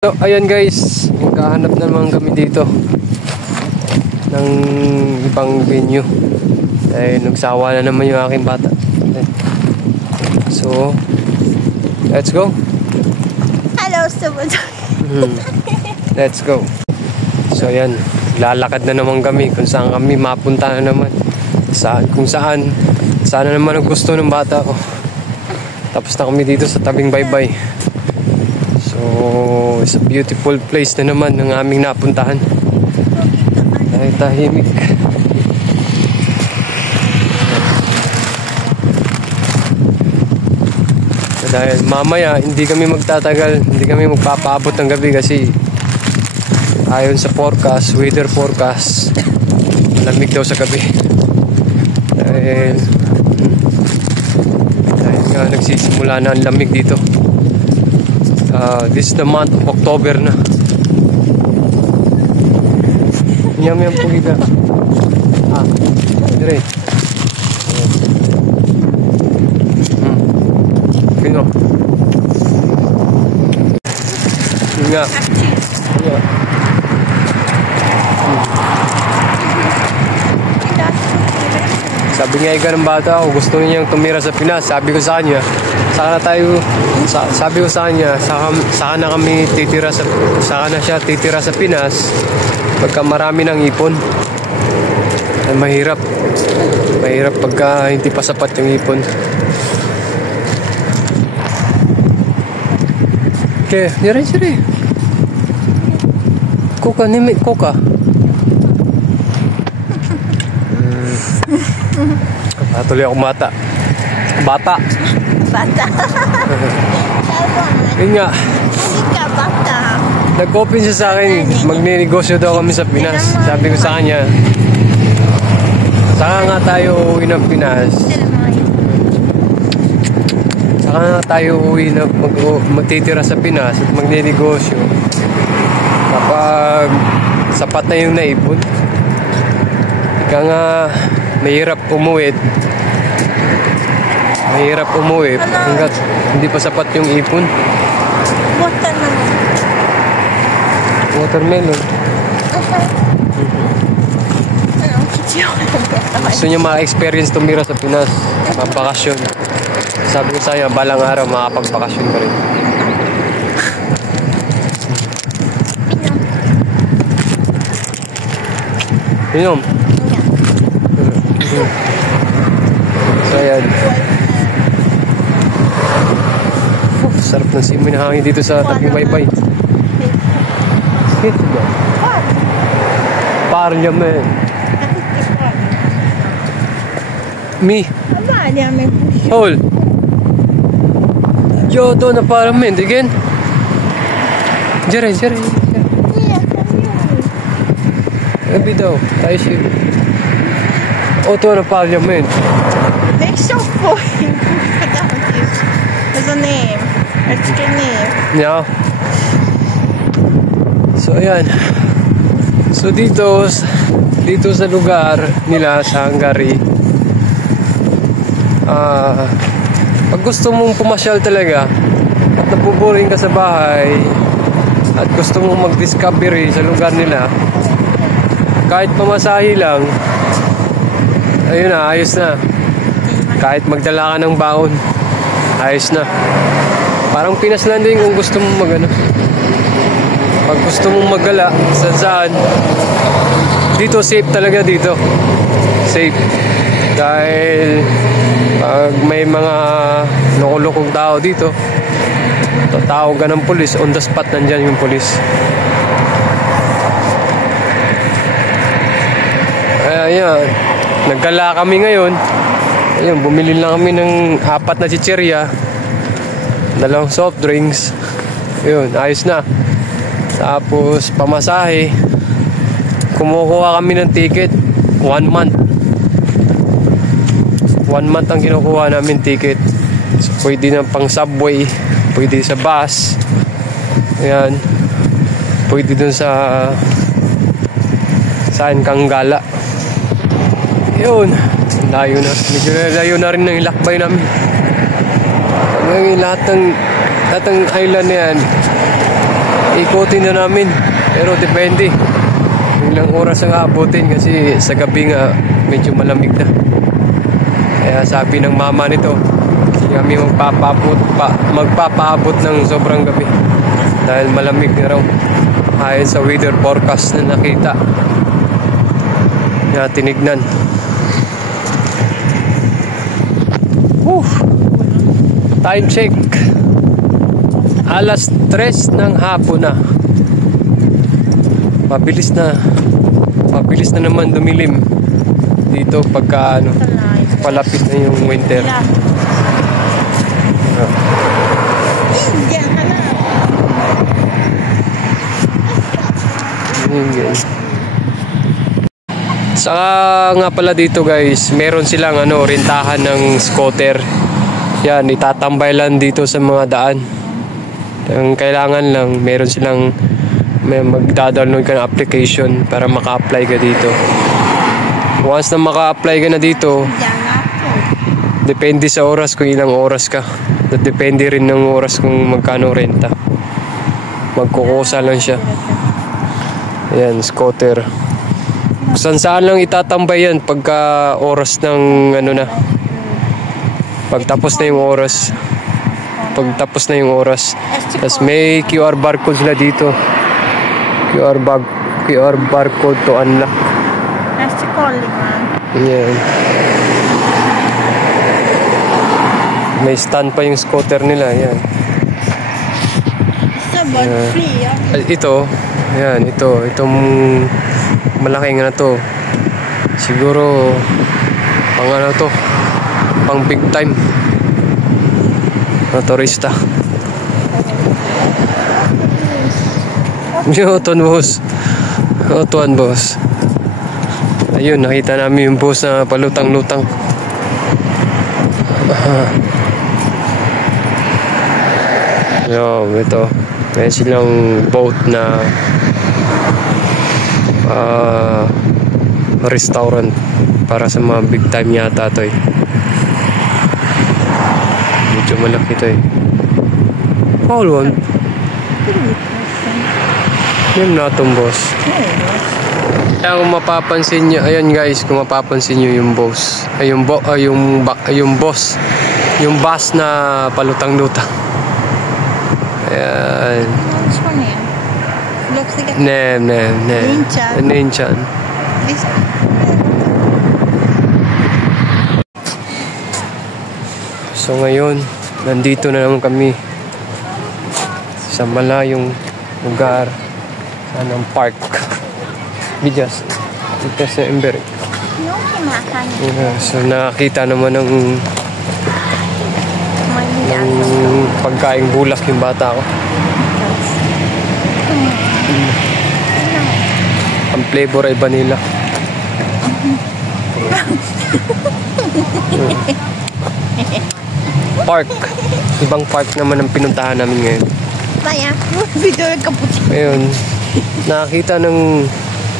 So, ayan guys, naghahanap naman kami dito ng ibang venue. Dahil nagsawa na naman yung aking bata. So, let's go. Hello, Subod. Let's go. So, ayan, lalakad na naman kami kung saan kami mapunta na naman. Kung saan sana naman ang gusto ng bata ko. Tapos na kami dito sa tabing baybay. So, it's a beautiful place na naman ng aming napuntahan. Dahil tahimik. Dahil mamaya hindi kami magtatagal, hindi kami magpapaabot ng gabi kasi ayon sa forecast, weather forecast, malamig daw sa gabi. Dahil nga nagsisimula na ang lamig dito. This is the month of October na. Yam pugiga. Dire. Pino. Nga. Nga. Sabi nga iga ng bata ako, gusto niyang tumira sa Pinas. Sabi ko sa kanya, sabi ko sa kanya, saka na kami titira saka na siya titira sa Pinas pagka marami ng ipon. Ay, mahirap pagka hindi pa sapat yung ipon. Okay, dire. Kuka, nimit kuka. Patuloy akong bata. Yun nga. Nag-open siya sa akin. Magninegosyo daw kami sa Pinas. Sabi ko sa kanya, saka nga tayo uuwi ng Pinas. Saka nga tayo uuwi na magtitira sa Pinas at magninegosyo. Kapag sapat na yung naipon. Ika nga, mahirap umuwi hanggat hindi pa sapat yung ipon. Watermelon. Gusto niya ma-experience tumira sa Pinas, mabakasyon. Sabi ko sa kanya, balang araw makapag-bakasyon ka rin. Inom. So ayan. Sarap ng simoy na hangin dito sa tabing baybay. Parliament. Mi. Hol. Yo, doon na parliament again. Jere. Gabi daw. Tayo siya. Auto na parliament. Next shop po. There's a name. It's a name. Yeah. So ayan. So dito sa lugar nila sa Hungary, pag gusto mong pumasyal talaga at napuboring ka sa bahay at gusto mong mag-discovery sa lugar nila, kahit pamasahe lang, ayun na, ayos na. Kahit magdala ka ng baon, ayos na. Parang Pinas lang din kung gusto mong magano. Pag gusto mong maggala, saan. Dito, safe talaga dito. Safe. Dahil pag may mga nakulukong tao dito, tatawag ka ng pulis, on the spot nandyan yung pulis. Ayan, naggala kami ngayon. Ayun, bumili lang kami ng 4 na chichirya, 2 soft drinks. Ayun, ayos na. Tapos pamasahe, kumukuha kami ng ticket 1 month. 1 month ang kinukuha namin ticket. So, pwede na pang subway, pwede sa bus. Ayan, pwede dun sa saan kang gala. Yun, layo na. Medyo layo na rin ng lakbay namin. Lahat ng island na yan, ikutin na namin. Pero depende. Ilang oras ang aabutin kasi sa gabi nga medyo malamig na. Kaya sabi ng mama nito, kami magpapaabot ng sobrang gabi. Dahil malamig na raw. Ayon sa weather forecast na nakita. Na tinignan. Time check. Alas 3 ng hapon na. Mabilis na naman dumilim dito pagka palapit na yung winter. Saka nga pala dito guys, meron silang rentahan ng scooter. Yan, itatambay lang dito sa mga daan. Ang kailangan lang, meron silang magda-download ka ng application para maka-apply ka dito. Once na maka-apply ka na dito, depende sa oras kung ilang oras ka. Depende rin ng oras kung magkano renta. Magkukusa lang siya. Ayan, scooter. Saan lang itatambay yan pagka oras ng pagtapos na yung oras. Tapos may QR barcode sila dito. QR barcode to unlock. That's the calling, man. Yan. May stand pa yung scooter nila. Yan. It's about free, Ito. Yan. Itong malaking to. Siguro pang big time na turista. Tuan boss. Ayun, nakita namin yung boss na palutang-lutang. Ito. May silang boat na restaurant para sa mga big time yata to eh. Medyo malaki to eh. Paul one. Yan natong boss. Kaya kung mapapansin nyo, ayan guys, kung mapapansin nyo yung boss, yung boss, yung bus na palutang-lutang. Ayan. Which one yan? Looks like a Ninchan. This So ngayon, nandito na naman kami sa malayong lugar, ng park. Bijas. Ito sa Embere. yung kinakain. So nakakita naman ng pagkaing bulak yung bata ko. Ang flavor ay vanilla. Park. Ibang park naman ang pinuntahan namin ngayon. Kaya, video nagkaputi. Ngayon, nakakita ng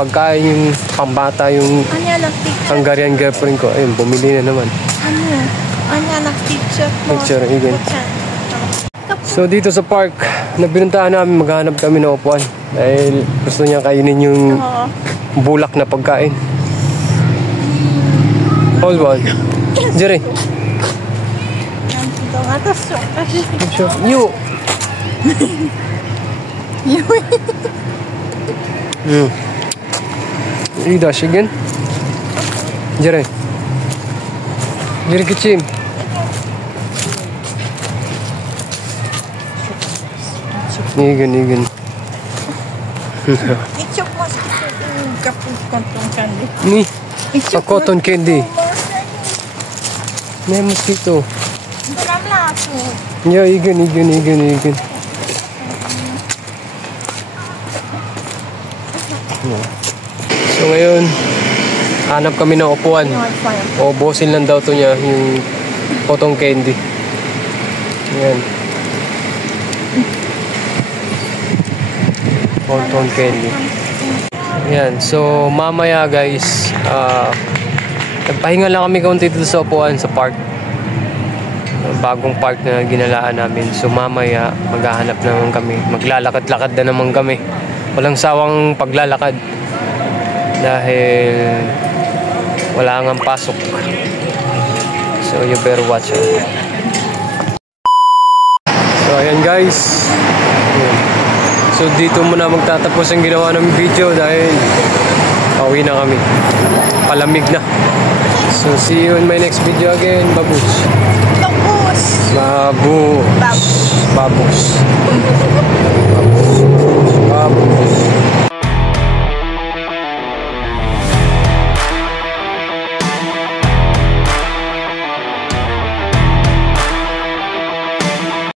pagkain yung pambata yung Hungarian girlfriend ko. Ayun, bumili na naman. Nag-picture mo. Picture, igen. So dito sa park, na pinuntahan namin, maghanap kami ng upuan. Dahil gusto niya kainin yung bulak na pagkain. Hold on. Jerry. You. İdaş igen. Jerry. Jerry geçeyim. Igen. İçok mas kaput kontong candy. Ni. A cotton candy. Ne mosquito. Dalam lato. Ya igen. So ngayon, hanap kami ng upuan. Ubusin lang daw to niya yung cotton candy. Ayan. Cotton candy. Ayan. So mamaya guys, nagpahinga lang kami kaunti dito sa upuan sa park. bagong park na ginalaan namin. So mamaya maghahanap naman kami, maglalakad-lakad na naman kami, walang sawang paglalakad dahil wala ngang pasok. So you better watch it. So ayan guys, so dito muna magtatapos ang ginawa ng video dahil pauwi na kami, palamig na. So see you in my next video again. Babush. Bagus. Babush. Bagus. Babush. Babush.